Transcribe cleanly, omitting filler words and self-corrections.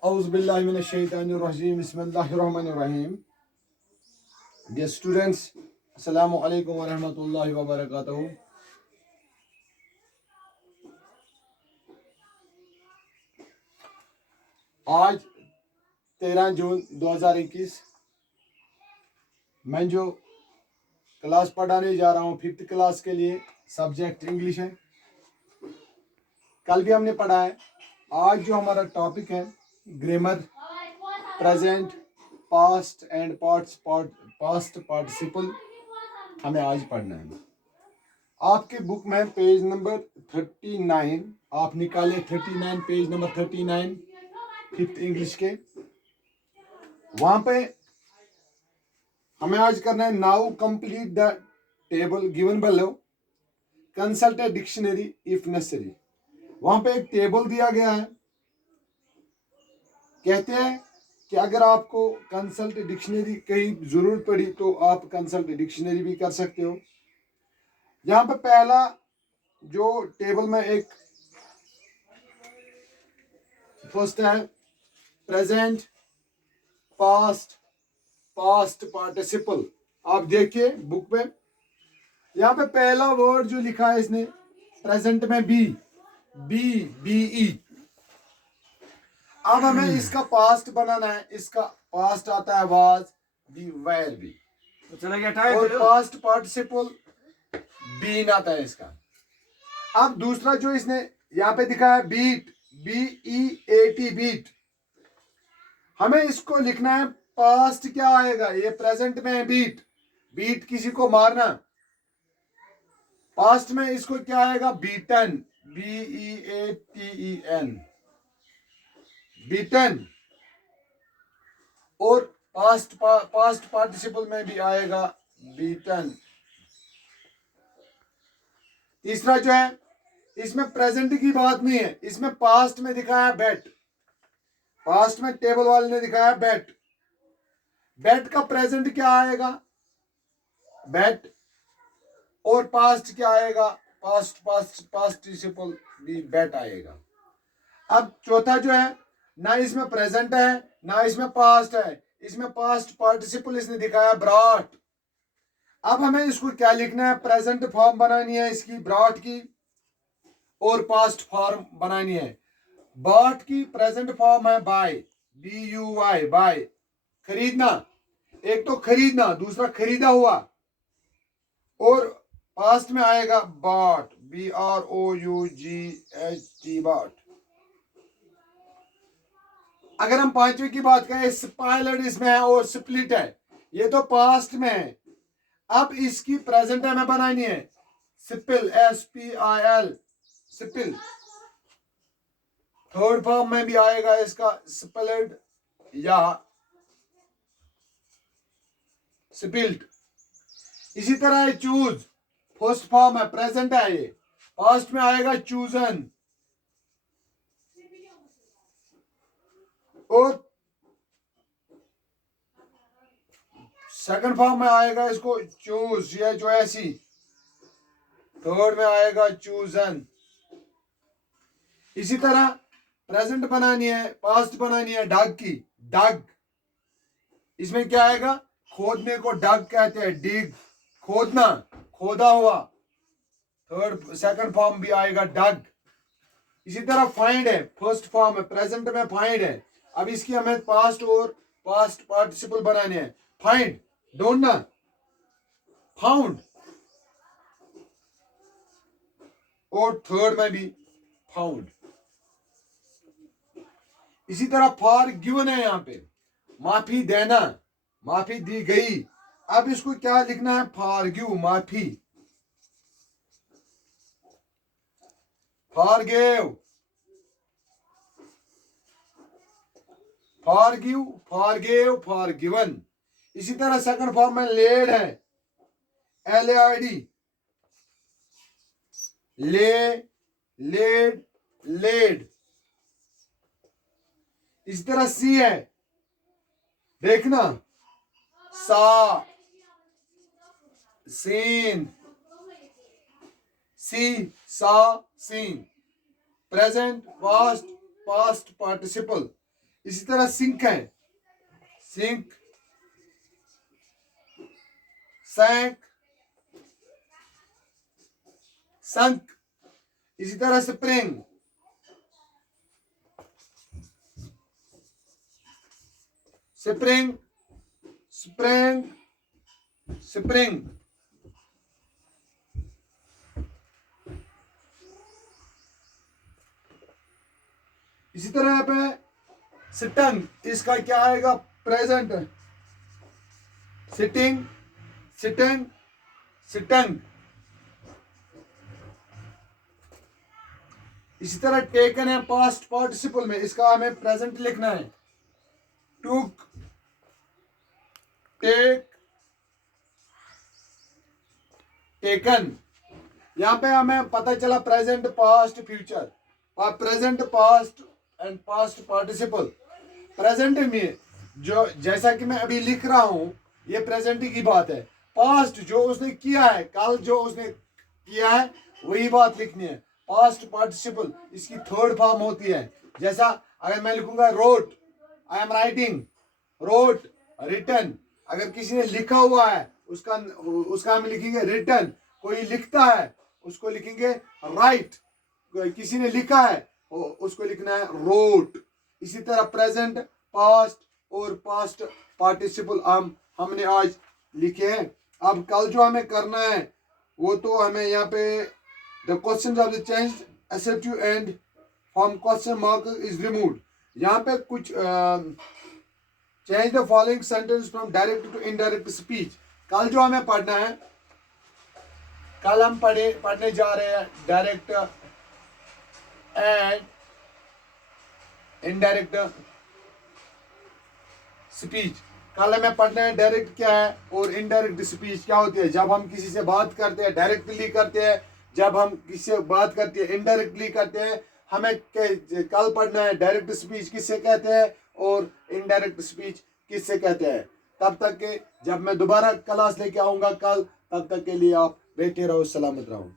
Auzubillahiminash-shaytanir-rajim. Bismillahir-rahmanir-rahim. Dear students, Assalamu alaikum wa rahmatullahi wa barakatuh. आज 13 जून 2021 मैं जो class पढ़ाने जा रहा हूँ 5th क्लास के लिए सब्जेक्ट इंग्लिश है। कल भी हमने पढ़ा है। आज जो हमारा टॉपिक है grammar, present, past and past participle हमें आज पढ़ना है। आपके बुक में पेज नंबर 39 आप निकाले 39 पेज नंबर 39 5th इंग्लिश के, वहां पे हमें आज करना है now complete the table given below, consult a dictionary if necessary. वहां पे एक टेबल दिया गया है, कहते हैं कि अगर आपको कंसल्ट डिक्शनरी कहीं जरूरत पड़ी तो आप कंसल्ट डिक्शनरी भी कर सकते हो। यहाँ पे पहला जो टेबल में एक फर्स्ट है प्रेजेंट, पास्ट, पास्ट पार्टिसिपल। आप देखिए बुक में, यहाँ पे पहला वर्ड जो लिखा है इसने प्रेजेंट में बी ई। अब हमें इसका पास्ट बनाना है। इसका पास्ट आता है वाज, बी वेर बी, तो चला गया टाइम। और पास्ट पार्टिसिपल बीन आता है इसका। अब दूसरा जो इसने यहाँ पे दिखा है बीट, BEAT बीट, हमें इसको लिखना है पास्ट क्या आएगा। ये प्रेजेंट में है बीट, बीट किसी को मारना। पास्ट में इसको क्या आएगा बीटन, BEATEN बीटन। और पास्ट पार्टिसिपल में भी आएगा बीटन। तीसरा जो है इसमें प्रेजेंट की बात नहीं है, इसमें पास्ट में दिखाया बैट। पास्ट में टेबल वाले ने दिखाया बैट, बैट का प्रेजेंट क्या आएगा बैट, और पास्ट क्या आएगा पास्ट पार्टिसिपल भी बैट आएगा। अब चौथा जो है ना इसमें प्रेजेंट है ना इसमें पास्ट है, इसमें पास्ट पार्टिसिपल इसने दिखाया ब्रॉट। अब हमें इसको क्या लिखना है, प्रेजेंट फॉर्म बनानी है इसकी ब्रॉट की, और पास्ट फॉर्म बनानी है। बॉट की प्रेजेंट फॉर्म है बाय, BUY बाय, खरीदना। एक तो खरीदना, दूसरा खरीदा हुआ। और पास्ट में आएगा बॉट, BROUGHT बॉट। अगर हम पांचवी की बात करें स्पॉइलड इसमें है और स्प्लिट है, ये तो पास्ट में है। अब इसकी प्रेजेंट हमें बनानी है spill, SPIL spill. Third form में भी आएगा इसका स्पिल्ड या स्पिल्ड। इसी तरह है चूज, फर्स्ट फॉर्म है, प्रेजेंट है ये। पास्ट में आएगा चूजन। और सेकंड फॉर्म में आएगा इसको चूज या जो ऐसी। थर्ड में आएगा चूजन। इसी तरह प्रेजेंट बनानी है, पास्ट बनानी है डग की, डग। इसमें क्या आएगा, खोदने को डग कहते हैं, डिग, खोदना, खोदा हुआ। थर्ड सेकंड फॉर्म भी आएगा डग। इसी तरह फाइंड है, फर्स्ट फॉर्म है, प्रेजेंट में फाइंड है। अब इसकी हमें पास्ट और पास्ट पार्टिसिपल बनाने हैं। फाइंड ढूंढना, फाउंड। और थर्ड में भी फाउंड। इसी तरह फॉर गिवन है, यहाँ पे माफी देना, माफी दी गई। अब इसको क्या लिखना है, फॉर गिव माफी, forgive, forgive, forgive, forgiven. इसी तरह सेकंड फॉर्म में लेड है, LAID, ले, लेड, लेड। इसी तरह सी है, देखना, saw, seen, see, saw, seen. Present, past, past participle. इसी तरह सिंक है, सिंक, सैंक, संक। इसी तरह स्प्रिंग, स्प्रिंग, स्प्रिंग, स्प्रिंग। इसी तरह यहाँ पे सिटंग, इसका क्या आएगा प्रेजेंट, सिटिंग, सिटिंग, सिटंग। इसी तरह टेकन है पास्ट पार्टिसिपल में, इसका हमें प्रेजेंट लिखना है, टूक, टेक, टेकन। यहां पे हमें पता चला प्रेजेंट, पास्ट, फ्यूचर, और present, past and past participle. Present में जो जैसा कि मैं अभी लिख रहा हूं, ये प्रेजेंट की बात है। पास्ट जो उसने किया है, कल जो उसने किया है वही बात लिखनी है। पास्ट पार्टिसिपल इसकी थर्ड फॉर्म होती है। जैसा अगर मैं लिखूंगा wrote, I am writing, wrote, written. अगर किसी ने लिखा हुआ है उसका उसका हम लिखेंगे रिटन। कोई लिखता है उसको लिखेंगे राइट। किसी ने लिखा है उसको लिखना है रोट। इसी तरह प्रेजेंट, पास्ट और पास्ट पार्टिसिपल हमने आज लिखे हैं। अब कल जो हमें करना है वो तो हमें यहाँ पे the question of the change assertive and from question mark is removed. यहाँ पे कुछ change the following sentence from direct to indirect speech. कल जो हमें पढ़ना है, कल हम पढ़ने जा रहे हैं डायरेक्ट एंड इनडायरेक्ट स्पीच। कल हमें पढ़ना है डायरेक्ट क्या है और इनडायरेक्ट स्पीच क्या होती है। जब हम किसी से बात करते हैं डायरेक्टली करते हैं, जब हम किसी से बात करते हैं इनडायरेक्टली करते हैं। हमें कल पढ़ना है डायरेक्ट स्पीच किससे कहते हैं और इनडायरेक्ट स्पीच किससे कहते हैं। तब तक के जब मैं दोबारा क्लास लेके आऊंगा कल, तब तक के लिए आप बैठे रहो, सलामत रहो।